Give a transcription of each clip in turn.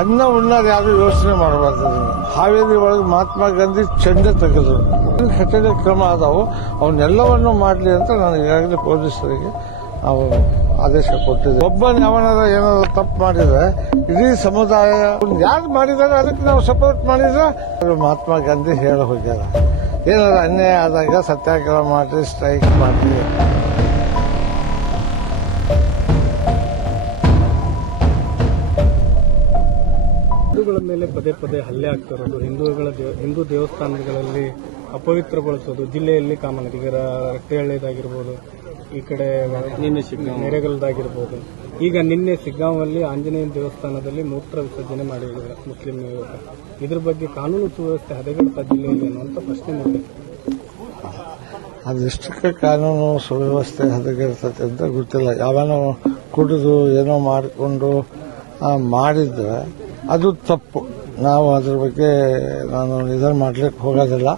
ಅನ್ನ ಉಣ್ಣಾರ ಯಾರು ಯೋಚನೆ ಮಾಡಬಾರ್ದು. ಹಾವೇರಿ ಒಳಗೆ ಮಹಾತ್ಮ ಗಾಂಧಿ ಚೆಂಡೆ ತೆಗೆದ್ರು. ಕಠಿಣ ಕ್ರಮ ಅದಾವು, ಅವನ್ನೆಲ್ಲವನ್ನು ಮಾಡಲಿ ಅಂತ ನಾನು ಈಗಾಗಲೇ ಪೊಲೀಸರಿಗೆ ಆದೇಶ ಕೊಟ್ಟಿದ್ದೆ. ಒಬ್ಬನ ಯಾವನಾರ ಏನಾದ್ರು ತಪ್ಪು ಮಾಡಿದ್ರೆ ಇಡೀ ಸಮುದಾಯ ಯಾರು ಮಾಡಿದಾರೆ ಅದಕ್ಕೆ ನಾವು ಸಪೋರ್ಟ್ ಮಾಡಿದ್ರೆ ಮಹಾತ್ಮ ಗಾಂಧಿ ಹೇಳ ಹೋಗ್ಯಾರ, ಏನಾದ್ರು ಅನ್ಯಾಯ ಆದಾಗ ಸತ್ಯಾಗ್ರಹ ಮಾಡ್ರಿ, ಸ್ಟ್ರೈಕ್ ಮಾಡ್ರಿ. ಹಿಂದೂಗಳ ಮೇಲೆ ಪದೇ ಪದೇ ಹಲ್ಲೆ ಆಗ್ತಿರೋದು, ಹಿಂದೂ ದೇವಸ್ಥಾನಗಳಲ್ಲಿ ಅಪವಿತ್ರಗೊಳಿಸೋದು, ಜಿಲ್ಲೆಯಲ್ಲಿ ಕಾಮನದಿಗರ ರಟ್ಟೆಹಳ್ಳಿದಾಗಿರ್ಬೋದು, ಈ ಕಡೆ ನೆರೆಗಲ್ದಾಗಿರ್ಬೋದು. ಈಗ ನಿನ್ನೆ ಸಿಗ್ಗಾಂವಲ್ಲಿ ಆಂಜನೇಯ ದೇವಸ್ಥಾನದಲ್ಲಿ ಮೂತ್ರ ವಿಸರ್ಜನೆ ಮಾಡಿದ್ದಾರೆ ಮುಸ್ಲಿಂ ಯುವಕ. ಇದ್ರ ಬಗ್ಗೆ ಕಾನೂನು ಸುವ್ಯವಸ್ಥೆ ಹದಗೆಡ್ತಾ ಜಿಲ್ಲೆಯಲ್ಲಿ ಅನ್ನುವಂಥ ಪ್ರಶ್ನೆ ಮೂಡಿದೆ. ಅದೆಷ್ಟಕ್ಕೆ ಕಾನೂನು ಸುವ್ಯವಸ್ಥೆ ಹದಗೆಡ್ತದೆ ಅಂತ ಗೊತ್ತಿಲ್ಲ. ಯಾವನೋ ಕುಡಿದು ಏನೋ ಮಾಡಿಕೊಂಡು ಮಾಡಿದ್ರೆ ಅದು ತಪ್ಪು. ನಾವು ಅದ್ರ ಬಗ್ಗೆ ನಾನು ಇದನ್ನು ಮಾಡ್ಲಿಕ್ಕೆ ಹೋಗೋದಿಲ್ಲ.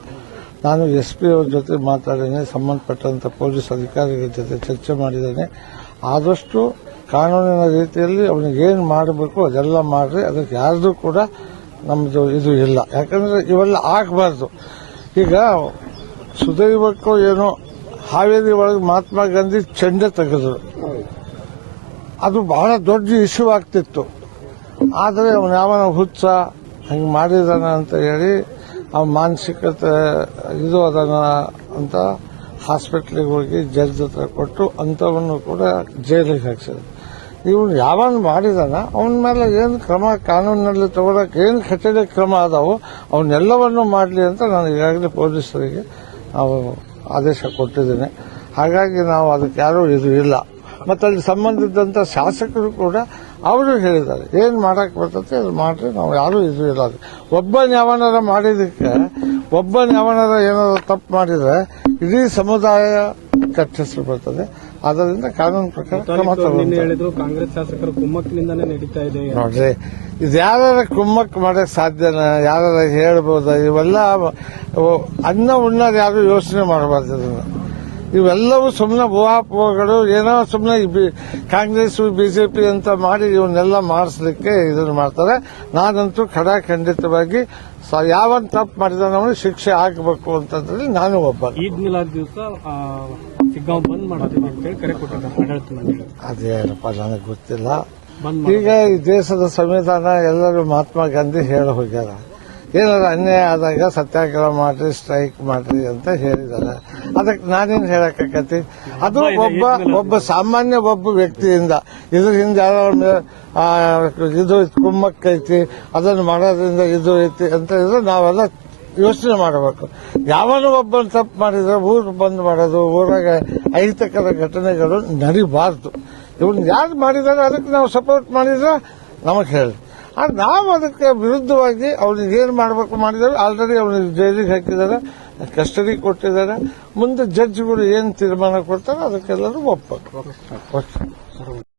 ನಾನು SP ಅವ್ರ ಜೊತೆ ಮಾತಾಡಿದ್ದೇನೆ, ಸಂಬಂಧಪಟ್ಟಂತ ಪೊಲೀಸ್ ಅಧಿಕಾರಿಗಳ ಜೊತೆ ಚರ್ಚೆ ಮಾಡಿದ್ದೇನೆ. ಆದಷ್ಟು ಕಾನೂನಿನ ರೀತಿಯಲ್ಲಿ ಅವನಿಗೇನು ಮಾಡಬೇಕು ಅದೆಲ್ಲ ಮಾಡ್ರಿ. ಅದಕ್ಕೆ ಯಾರ್ದು ಕೂಡ ನಮ್ದು ಇದು ಇಲ್ಲ, ಯಾಕಂದ್ರೆ ಇವೆಲ್ಲ ಆಗಬಾರ್ದು. ಈಗ ಸುದೈವಕ್ಕೂ ಏನೋ ಹಾವೇರಿ ಒಳಗೆ ಮಹಾತ್ಮ ಗಾಂಧಿ ಚೆಂಡೆ ತೆಗೆದ್ರು, ಅದು ಬಹಳ ದೊಡ್ಡ ಇಶ್ಯೂ ಆಗ್ತಿತ್ತು. ಆದರೆ ಅವನು ಯಾವನ ಹುಚ್ಚ ಹಂಗೆ ಮಾಡಿದಾನ ಅಂತ ಹೇಳಿ ಅವನ ಮಾನಸಿಕತೆ ಇದು ಅದನ್ನ ಅಂತ ಹಾಸ್ಪಿಟ್ಲಿಗೆ ಹೋಗಿ ಜಡ್ಜ್ ಹತ್ರ ಕೊಟ್ಟು ಅಂಥವನ್ನು ಕೂಡ ಜೈಲಿಗೆ ಹಾಕ್ಸಿದ್ರು. ಇವನು ಯಾವನ್ ಮಾಡಿದಾನ ಅವನ ಮೇಲೆ ಏನು ಕ್ರಮ ಕಾನೂನಿನಲ್ಲಿ ತಗೊಳಕ್ಕೆ ಏನು ಕಠಿಣ ಕ್ರಮ ಅದಾವು ಅವನ್ನೆಲ್ಲವನ್ನು ಮಾಡಲಿ ಅಂತ ನಾನು ಈಗಾಗಲೇ ಪೊಲೀಸರಿಗೆ ಆದೇಶ ಕೊಟ್ಟಿದ್ದೇನೆ. ಹಾಗಾಗಿ ನಾವು ಅದಕ್ಕೆ ಯಾರೂ ಇದು ಇಲ್ಲ. ಮತ್ತು ಅಲ್ಲಿ ಸಂಬಂಧಿಸಿದಂಥ ಶಾಸಕರು ಕೂಡ ಅವರು ಹೇಳಿದ್ದಾರೆ, ಏನು ಮಾಡಕ್ ಬರ್ತದೆ ಅದು ಮಾಡ್ರಿ, ನಾವು ಯಾರೂ ಇದು ಇಲ್ಲ. ಒಬ್ಬನ ಯಾವನಾರ ಮಾಡಿದಕ್ಕೆ ಏನಾದ್ರು ತಪ್ಪು ಮಾಡಿದ್ರೆ ಇಡೀ ಸಮುದಾಯ ಕಟ್ಟಿಸ್ರು ಬರ್ತದೆ. ಅದರಿಂದ ಕಾನೂನು ಪ್ರಕಾರ ಕ್ರಮ ಹೇಳಿದ್ರು. ಕಾಂಗ್ರೆಸ್ ಶಾಸಕರು ಕುಮ್ಮಕ್ಕಿನಿಂದಾನೇ ನಡೀತಾ ಇದೆ ನೋಡ್ರಿ. ಇದು ಯಾರ ಕುಮ್ಮಕ್ ಮಾಡಕ್ ಸಾಧ್ಯನ? ಯಾರ ಹೇಳ್ಬೋದ? ಇವೆಲ್ಲ ಅನ್ನ ಉಣ್ಣಾರ ಯಾರು ಯೋಚನೆ ಮಾಡಬಾರ್ದು. ಇದನ್ನ ಇವೆಲ್ಲವೂ ಸುಮ್ಮನೆ ಊಹಾಪೋಹಗಳು, ಏನೋ ಸುಮ್ಮನೆ ಕಾಂಗ್ರೆಸ್ BJP ಅಂತ ಮಾಡಿ ಇವನ್ನೆಲ್ಲ ಮಾಡಿಸ್ಲಿಕ್ಕೆ ಇದನ್ನು ಮಾಡ್ತಾರೆ. ನಾನಂತೂ ಖಂಡಿತವಾಗಿ ಯಾವನ್ ತಪ್ಪು ಮಾಡಿದ ಶಿಕ್ಷೆ ಆಗಬೇಕು ಅಂತಂದ್ರೆ ನಾನು ಒಬ್ಬ. ಈದ್ ಮಿಲಾದ್ ದಿವಸ ಸಿಗ್ಗಾಂವ್ ಬಂದ್ ಮಾಡೋದಿಲ್ಲ ಅಂತ ಹೇಳಿ ಕರೆ ಕೊಟ್ಟಿದ್ದಾರೆ ಆಡಳಿತ ಮಂಡಳಿ. ಅದೇನಪ್ಪ ನನಗೆ ಗೊತ್ತಿಲ್ಲ. ಈಗ ಈ ದೇಶದ ಸಂವಿಧಾನ ಎಲ್ಲರೂ ಮಹಾತ್ಮ ಗಾಂಧಿ ಹೇಳ ಹೋಗ್ಯಾರ, ಏನಾದ್ರು ಅನ್ಯಾಯ ಆದಾಗ ಸತ್ಯಾಗ್ರಹ ಮಾಡ್ರಿ, ಸ್ಟ್ರೈಕ್ ಮಾಡ್ರಿ ಅಂತ ಹೇಳಿದ್ದಾರೆ. ಅದಕ್ಕೆ ನಾನೇನು ಹೇಳಕ್ಕಾಗತಿ? ಅದು ಒಬ್ಬ ಸಾಮಾನ್ಯ ವ್ಯಕ್ತಿಯಿಂದ ಇದ್ರ ಹಿಂದೆ ಇದು ಕುಮ್ಮಕ್ಕೈತಿ, ಅದನ್ನು ಮಾಡೋದ್ರಿಂದ ಇದು ಐತಿ ಅಂತ ಇದ್ರೆ ನಾವೆಲ್ಲ ಯೋಚನೆ ಮಾಡಬೇಕು. ಯಾವನು ಒಬ್ಬನ ತಪ್ಪು ಮಾಡಿದ್ರೆ ಊರು ಬಂದ್ ಮಾಡೋದು, ಊರಾಗ ಅಹಿತಕರ ಘಟನೆಗಳು ನಡಿಬಾರ್ದು. ಇವನ್ ಯಾರು ಮಾಡಿದಾರೆ ಅದಕ್ಕೆ ನಾವು ಸಪೋರ್ಟ್ ಮಾಡಿದ್ರೆ ನಮಗ್ ಹೇಳಿ. ನಾವು ಅದಕ್ಕೆ ವಿರುದ್ಧವಾಗಿ ಅವ್ನಿಗೆ ಏನ್ ಮಾಡಬೇಕು ಮಾಡಿದ್ದಾರೆ. ಆಲ್ರೆಡಿ ಅವನಿಗೆ ಜೈಲಿಗೆ ಹಾಕಿದ್ದಾರೆ, ಕಸ್ಟಡಿ ಕೊಟ್ಟಿದ್ದಾರೆ. ಮುಂದೆ ಜಡ್ಜ್ಗಳು ಏನ್ ತೀರ್ಮಾನ ಕೊಡ್ತಾರೆ ಅದಕ್ಕೆಲ್ಲರೂ ಒಪ್ಪಬೇಕು.